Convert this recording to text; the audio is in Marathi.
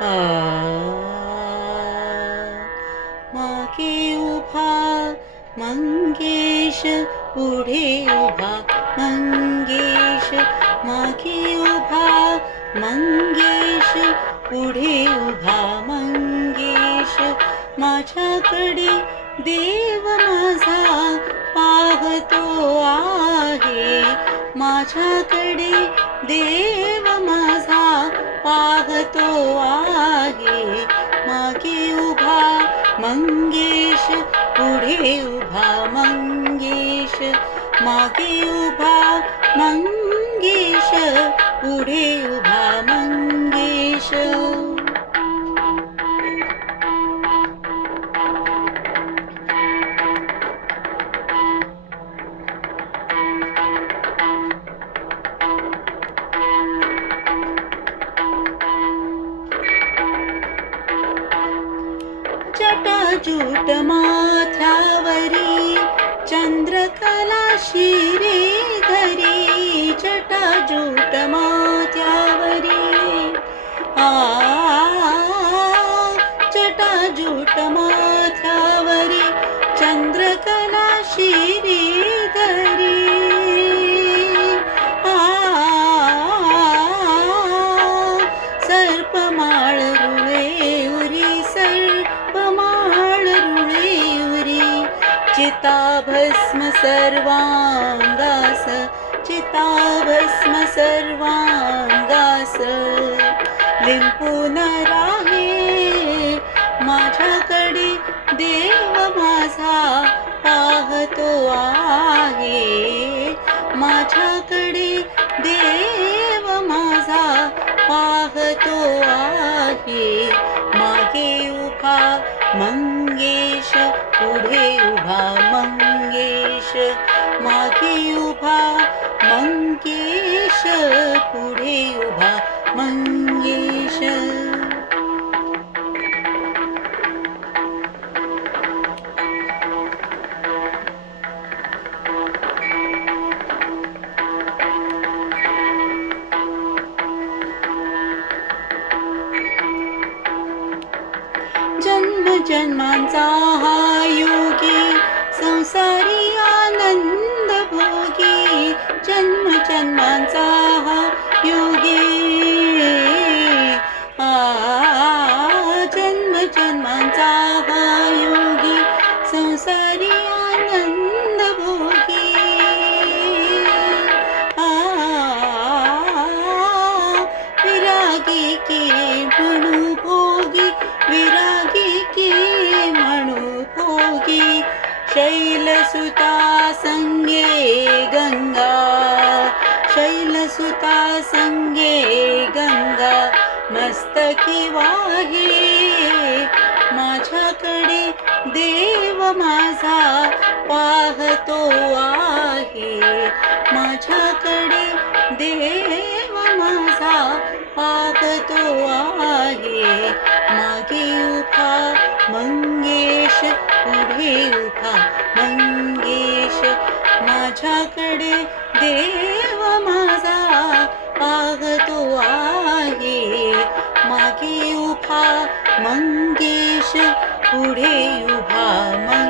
आ मागे उभा मंगेश, पुढे उभा मंगेश. मागे उभा मंगेश, पुढे उभा मंगेश. माझ्याकडे देव माझा पाहतो आहे. माझ्याकडे देव माझा पाहतो आहे. मागे उभा मंगेश, पुढे उभा मंगेश. मागे उभा मंगेश, पुढे उभा मंगेश. जटाजूट माथ्यावरी, चंद्रकला शिरे धरी. जटाजूट माथ्यावरी, जटाजूट माथ्यावरी, चंद्रकला शिरे धरी. सर्पमाळ रुळे उरी, सर्पमाळ रुळे उरी. चिताभस्म सर्वांगास, चिताभस्म सर्वांगास. लिंपून राहे माझ्याकडे देव माझा पाहतो आहे. माझ्याकडे देव माझा पाहतो आहे. मागे उभा मंगेश, पुढे उभा मंगेश. मागे उभा मंगेश, पुढे उभा मंगेश. जन्म जन्मांचा हा योगी, संसारी आनंद भोगी. जन्म जन्मांचा हा योगी, जन्म जन्मांचा हा योगी, संसारी आनंद भोगी. विरागी के म्हणू भोगी, विरागी के म्हणू भोगी. शैलसुता संगे गंगा, शैलसुता संगे गंगा. मस्तकी वाहे माझ्याकडे देव माझा पाहतो आहे. माझ्याकडे देव माझा पाहतो आहे. मागे उभा मंगेश, पुढे उभा मंगेश. माझ्याकडे देव माझा पाहतो आहे. मागे उभा मंगेश, पुढे उभा मंगेश.